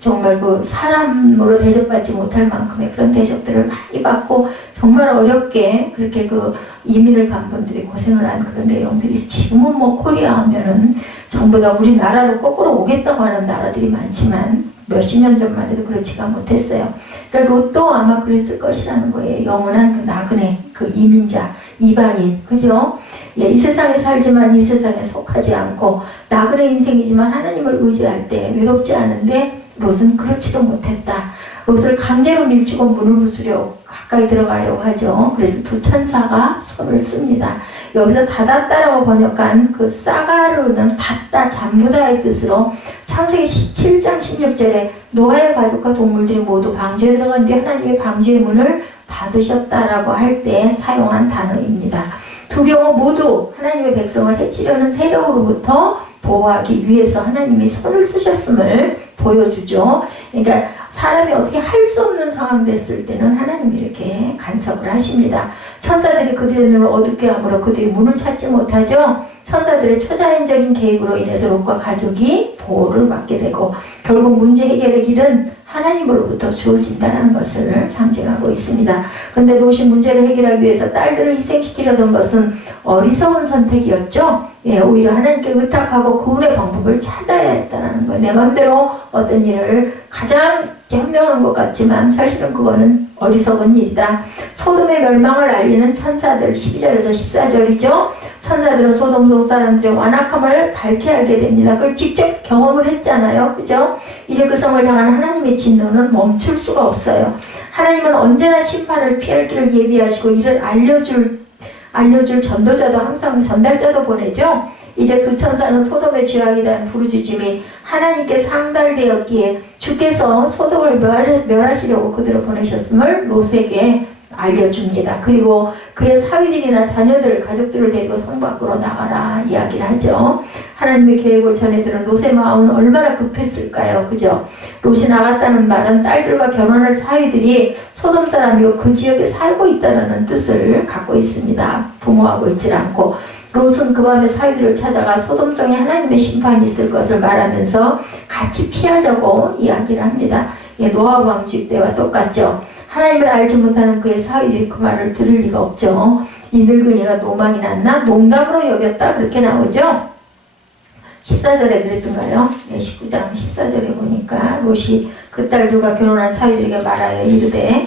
정말 그 사람으로 대접받지 못할 만큼의 그런 대접들을 많이 받고 정말 어렵게 그렇게 그 이민을 간 분들이 고생을 한 그런 내용들이 지금은 뭐 코리아 하면은 전부 다 우리나라로 거꾸로 오겠다고 하는 나라들이 많지만 몇십 년 전만 해도 그렇지가 못했어요. 그러니까 롯도 아마 그랬을 것이라는 거예요. 영원한 그 나그네, 그 이민자, 이방인, 그죠? 이 세상에 살지만 이 세상에 속하지 않고 나그네 인생이지만 하나님을 의지할 때 외롭지 않은데 롯은 그렇지도 못했다. 롯을 강제로 밀치고 문을 부수려 가까이 들어가려고 하죠. 그래서 두 천사가 손을 씁니다. 여기서 닫았다라고 번역한 그 사가르는 닫다, 잠그다의 뜻으로 창세기 7장 16절에 노아의 가족과 동물들이 모두 방주에 들어간 뒤 하나님의 방주의 문을 닫으셨다라고 할 때 사용한 단어입니다. 두 경우 모두 하나님의 백성을 해치려는 세력으로부터 보호하기 위해서 하나님이 손을 쓰셨음을 보여주죠. 그러니까 사람이 어떻게 할 수 없는 상황 됐을 때는 하나님이 이렇게 간섭을 하십니다. 천사들이 그들의 눈을 어둡게 함으로 그들이 문을 찾지 못하죠. 천사들의 초자연적인 개입으로 인해서 롯과 가족이 보호를 받게 되고 결국 문제 해결의 길은 하나님으로부터 주어진다는 것을 상징하고 있습니다. 그런데 롯이 문제를 해결하기 위해서 딸들을 희생시키려던 것은 어리석은 선택이었죠. 오히려 하나님께 의탁하고 구원의 방법을 찾아야 했다는 거예요. 내 마음대로 어떤 일을 가장 현명한 것 같지만 사실은 그거는 어리석은 일이다. 소돔의 멸망을 알리는 천사들 12절에서 14절이죠. 천사들은 소돔성 사람들의 완악함을 밝게 알게 됩니다. 그걸 직접 경험을 했잖아요. 그죠? 이제 그 성을 향한 하나님의 진노는 멈출 수가 없어요. 하나님은 언제나 심판을 피할 길을 예비하시고 이를 알려줄 전도자도 항상 전달자도 보내죠. 이제 두 천사는 소돔의 죄악에 대한 부르짖음이 하나님께 상달되었기에 주께서 소돔을 멸하시려고 그들을 보내셨음을 롯에게 알려줍니다. 그리고 그의 사위들이나 자녀들, 가족들을 데리고 성 밖으로 나가라 이야기를 하죠. 하나님의 계획을 전해들은 롯의 마음은 얼마나 급했을까요? 그죠? 롯이 나갔다는 말은 딸들과 결혼할 사위들이 소돔 사람이고 그 지역에 살고 있다는 뜻을 갖고 있습니다. 부모하고 있질 않고 롯은 그 밤에 사위들을 찾아가 소돔성에 하나님의 심판이 있을 것을 말하면서 같이 피하자고 이야기를 합니다. 노아 왕직 때와 똑같죠. 하나님을 알지 못하는 그의 사위들이 그 말을 들을 리가 없죠. 이 늙은이가 노망이 났나? 농담으로 여겼다 그렇게 나오죠. 14절에 그랬던가요? 19장 14절에 보니까 롯이 그 딸들과 결혼한 사위들에게 말하여 이르되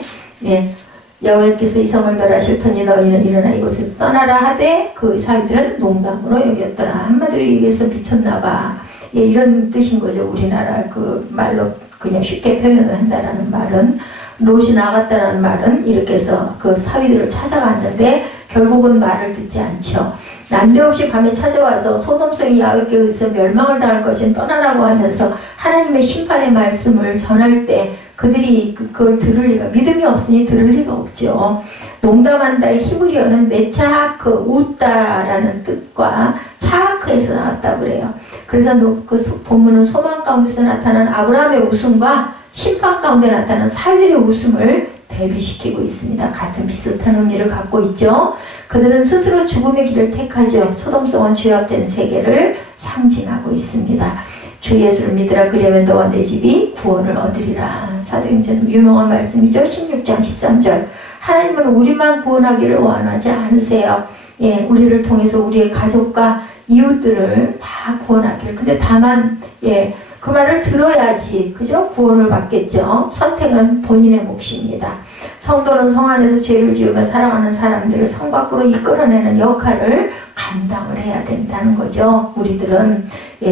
여호와께서 이 성을 멸하실 터니 너희는 일어나 이곳에서 떠나라 하되 그 사위들은 농담으로 여겼더라. 한마디로 얘기해서 미쳤나봐. 이런 뜻인 거죠. 우리나라 그 말로 그냥 쉽게 표현을 한다라는 말은 롯이 나갔다는 말은 이렇게 해서 그 사위들을 찾아갔는데 결국은 말을 듣지 않죠. 난데없이 밤에 찾아와서 소돔성이 야훼께 의해서 멸망을 당할 것인 떠나라고 하면서 하나님의 심판의 말씀을 전할 때 그들이 그걸 들을 리가 믿음이 없으니 들을 리가 없죠. 농담한다의 히브리어는 메차하크 웃다라는 뜻과 차하크에서 나왔다고 그래요. 그래서 그 본문은 소망 가운데서 나타난 아브라함의 웃음과 심판 가운데 나타난 사위들의 웃음을 대비시키고 있습니다. 같은 비슷한 의미를 갖고 있죠. 그들은 스스로 죽음의 길을 택하죠. 소돔성은 죄악된 세계를 상징하고 있습니다. 주 예수를 믿으라 그리하면 너와 내 집이 구원을 얻으리라. 사도행전 유명한 말씀이죠. 16장 13절. 하나님은 우리만 구원하기를 원하지 않으세요. 예, 우리를 통해서 우리의 가족과 이웃들을 다 구원하기를. 근데 다만 그 말을 들어야지 그죠? 구원을 받겠죠. 선택은 본인의 몫입니다. 성도는 성 안에서 죄를 지으며 사랑하는 사람들을 성 밖으로 이끌어내는 역할을 감당을 해야 된다는 거죠. 우리들은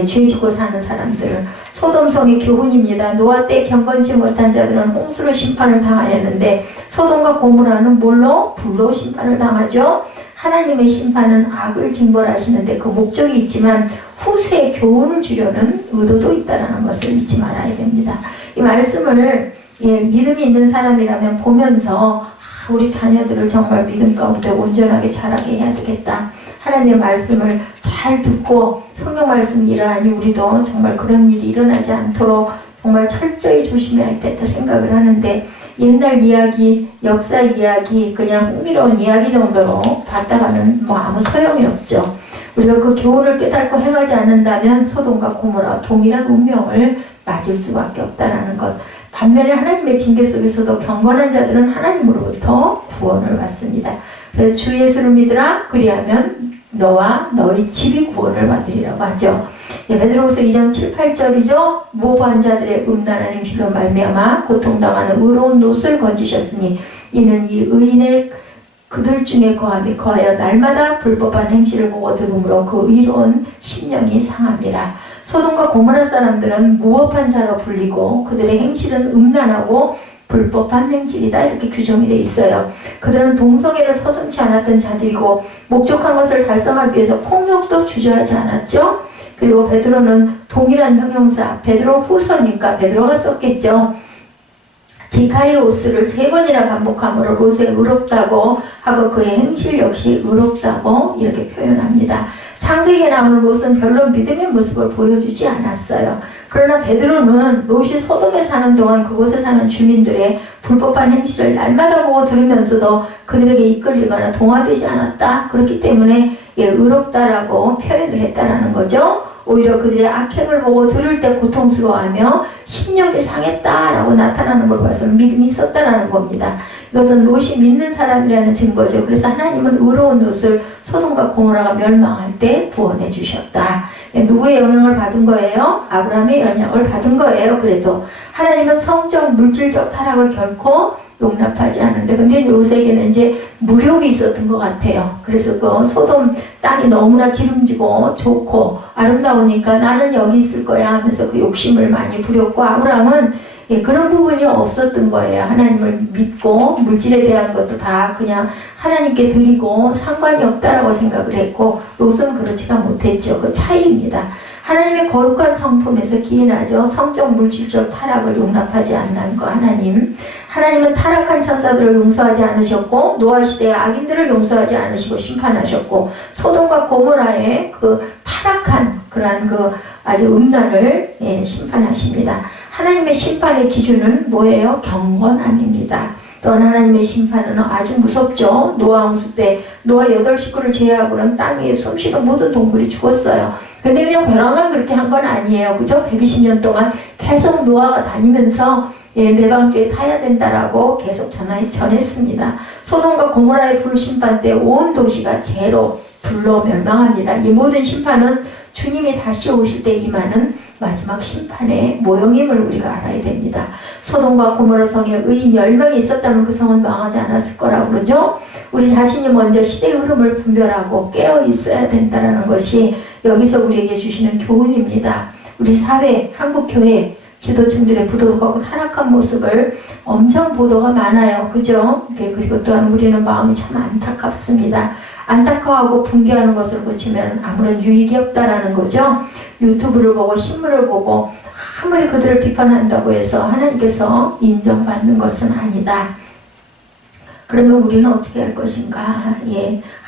죄 짓고 사는 사람들. 소돔성의 교훈입니다. 노아 때 경건치 못한 자들은 홍수로 심판을 당하였는데 소돔과 고모라는 뭘로? 불로 심판을 당하죠. 하나님의 심판은 악을 징벌하시는데 그 목적이 있지만 후세에 교훈을 주려는 의도도 있다는 것을 잊지 말아야 됩니다. 이 말씀을 믿음이 있는 사람이라면 보면서 우리 자녀들을 정말 믿음 가운데 온전하게 자라게 해야 되겠다. 하나님의 말씀을 잘 듣고 성경 말씀이 이러하니 우리도 정말 그런 일이 일어나지 않도록 정말 철저히 조심해야 겠다 생각을 하는데 옛날 이야기, 역사 이야기, 그냥 흥미로운 이야기 정도로 봤다가는 아무 소용이 없죠. 우리가 그 교훈을 깨닫고 행하지 않는다면 소돔과 고모라와 동일한 운명을 맞을 수밖에 없다는 것. 반면에 하나님의 징계 속에서도 경건한 자들은 하나님으로부터 구원을 받습니다. 그래서 주 예수를 믿으라 그리하면 너와 너희 집이 구원을 받으리라고 하죠. 베드로후서 2장 7, 8절이죠. 모범한 자들의 음란한 행실로 말미암아 고통당하는 의로운 롯을 건지셨으니 이는 이 의인의 그들 중에 거하여 날마다 불법한 행실을 보고 들음으로 그 의로운 심령이 상합니다. 소돔과 고모라 사람들은 무법한 자로 불리고 그들의 행실은 음란하고 불법한 행실이다 이렇게 규정이 되어 있어요. 그들은 동성애를 서슴지 않았던 자들이고 목적한 것을 달성하기 위해서 폭력도 주저하지 않았죠. 그리고 베드로는 동일한 형용사, 베드로 후서니까 베드로가 썼겠죠. 디카이오스를 3번이나 반복함으로 롯의 의롭다고 하고 그의 행실 역시 의롭다고 이렇게 표현합니다. 창세기에 나오는 롯은 별로 믿음의 모습을 보여주지 않았어요. 그러나 베드로는 롯이 소돔에 사는 동안 그곳에 사는 주민들의 불법한 행실을 날마다 보고 들으면서도 그들에게 이끌리거나 동화되지 않았다. 그렇기 때문에 의롭다라고 표현을 했다라는 거죠. 오히려 그들의 악행을 보고 들을 때 고통스러워하며 심령이 상했다라고 나타나는 걸 봐서 믿음이 있었다라는 겁니다. 이것은 롯이 믿는 사람이라는 증거죠. 그래서 하나님은 의로운 롯을 소돔과 고모라가 멸망할 때 구원해 주셨다. 누구의 영향을 받은 거예요? 아브라함의 영향을 받은 거예요. 그래도 하나님은 성적, 물질적 타락을 결코 용납하지 않는데, 근데 롯에게는 이제 무력이 있었던 것 같아요. 그래서 그 소돔 땅이 너무나 기름지고 좋고 아름다우니까 나는 여기 있을 거야 하면서 그 욕심을 많이 부렸고, 아브라함은 그런 부분이 없었던 거예요. 하나님을 믿고 물질에 대한 것도 다 그냥 하나님께 드리고 상관이 없다라고 생각을 했고, 롯은 그렇지가 못했죠. 그 차이입니다. 하나님의 거룩한 성품에서 기인하죠. 성적 물질적 타락을 용납하지 않는 거 하나님은 타락한 천사들을 용서하지 않으셨고 노아 시대의 악인들을 용서하지 않으시고 심판하셨고, 소돔과 고모라의 그 타락한 그러한 그 아주 음란을 심판하십니다. 하나님의 심판의 기준은 뭐예요? 경건함입니다. 또한 하나님의 심판은 아주 무섭죠. 노아 홍수 때 노아 8식구를 제외하고는 땅 위에 숨쉬는 모든 동물이 죽었어요. 근데 그냥 벼랑만 그렇게 한 건 아니에요. 그죠? 120년 동안 계속 노아가 다니면서 매방주에 타야 된다라고 계속 전했습니다. 소돔과 고모라의 불심판 때 온 도시가 재로 불로 멸망합니다. 이 모든 심판은 주님이 다시 오실 때 임하는 마지막 심판의 모형임을 우리가 알아야 됩니다. 소돔과 고모라 성에 의인 10명이 있었다면 그 성은 망하지 않았을 거라고 그러죠. 우리 자신이 먼저 시대의 흐름을 분별하고 깨어 있어야 된다는 것이 여기서 우리에게 주시는 교훈입니다. 우리 사회, 한국교회 지도층들의 부도덕하고 타락한 모습을 엄청 보도가 많아요. 그죠? 그리고 또한 우리는 마음이 참 안타깝습니다. 안타까워하고 붕괴하는 것을 고치면 아무런 유익이 없다라는 거죠. 유튜브를 보고 신문을 보고 아무리 그들을 비판한다고 해서 하나님께서 인정받는 것은 아니다. 그러면 우리는 어떻게 할 것인가?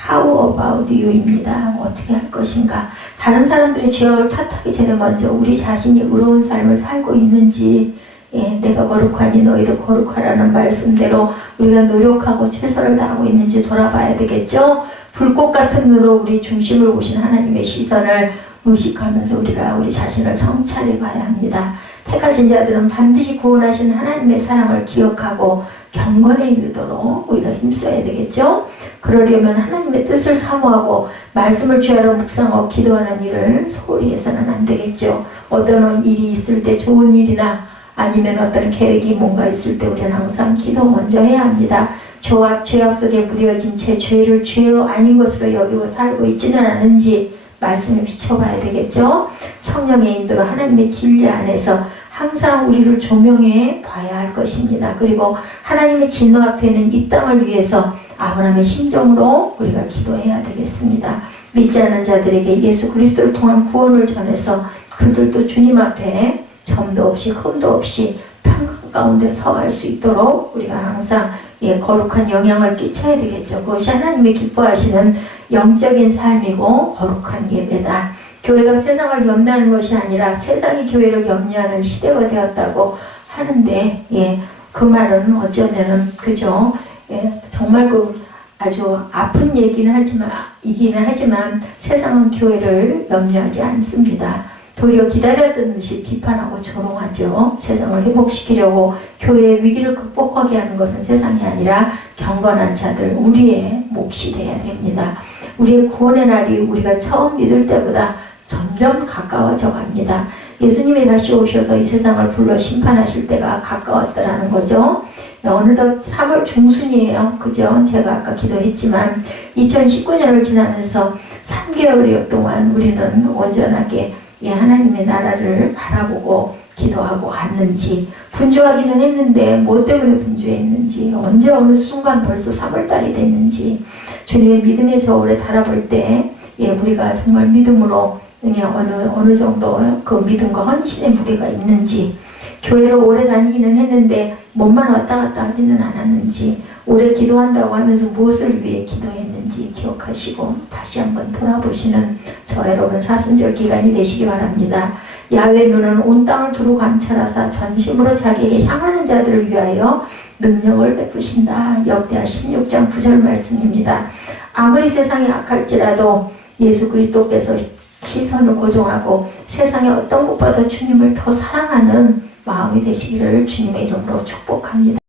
How about you입니다. 어떻게 할 것인가? 다른 사람들이 죄악을 탓하기 전에 먼저 우리 자신이 의로운 삶을 살고 있는지 예, 내가 거룩하니 너희도 거룩하라는 말씀대로 우리가 노력하고 최선을 다하고 있는지 돌아봐야 되겠죠. 불꽃 같은 눈으로 우리 중심을 보신 하나님의 시선을 의식하면서 우리가 우리 자신을 성찰해 봐야 합니다. 택하신 자들은 반드시 구원하신 하나님의 사랑을 기억하고 경건에 이르도록 우리가 힘써야 되겠죠. 그러려면 하나님의 뜻을 사모하고 말씀을 취하러 묵상하고 기도하는 일을 소홀히 해서는 안 되겠죠. 어떤 일이 있을 때 좋은 일이나 아니면 어떤 계획이 뭔가 있을 때 우리는 항상 기도 먼저 해야 합니다. 죄악 속에 무뎌진 채 죄를 죄로 아닌 것으로 여기고 살고 있지는 않은지 말씀에 비춰봐야 되겠죠. 성령의 인도로 하나님의 진리 안에서 항상 우리를 조명해 봐야 할 것입니다. 그리고 하나님의 진노 앞에는 이 땅을 위해서 아브라함의 심정으로 우리가 기도해야 되겠습니다. 믿지 않는 자들에게 예수 그리스도를 통한 구원을 전해서 그들도 주님 앞에 점도 없이 흠도 없이 평강 가운데 서갈 수 있도록 우리가 항상 거룩한 영향을 끼쳐야 되겠죠. 그것이 하나님이 기뻐하시는 영적인 삶이고 거룩한 예배다. 교회가 세상을 염려하는 것이 아니라 세상이 교회를 염려하는 시대가 되었다고 하는데 그 말은 어쩌면은 그죠? 정말 그 아주 아픈 얘기는 하지만 세상은 교회를 염려하지 않습니다. 도리어 기다렸던 듯이 비판하고 조롱하죠. 세상을 회복시키려고 교회의 위기를 극복하게 하는 것은 세상이 아니라 경건한 자들, 우리의 몫이 되어야 됩니다. 우리의 구원의 날이 우리가 처음 믿을 때보다 점점 가까워져 갑니다. 예수님이 다시 오셔서 이 세상을 불러 심판하실 때가 가까웠더라는 거죠. 어느덧 3월 중순이에요. 그죠? 제가 아까 기도했지만 2019년을 지나면서 3개월 동안 우리는 온전하게 하나님의 나라를 바라보고 기도하고 갔는지, 분주하기는 했는데 뭐 때문에 분주했는지, 언제 어느 순간 벌써 3월달이 됐는지, 주님의 믿음의 저울에 달아볼 때 우리가 정말 믿음으로 어느 정도 그 믿음과 헌신의 무게가 있는지, 교회를 오래 다니기는 했는데 몸만 왔다 갔다 하지는 않았는지, 오래 기도한다고 하면서 무엇을 위해 기도했는지 기억하시고 다시 한번 돌아보시는 저 여러분 사순절 기간이 되시기 바랍니다. 야훼 눈은 온 땅을 두루 관찰하사 전심으로 자기에게 향하는 자들을 위하여 능력을 베푸신다. 역대하 16장 9절 말씀입니다. 아무리 세상이 악할지라도 예수 그리스도께서 시선을 고정하고 세상의 어떤 것보다 주님을 더 사랑하는 마음이 되시기를 주님의 이름으로 축복합니다.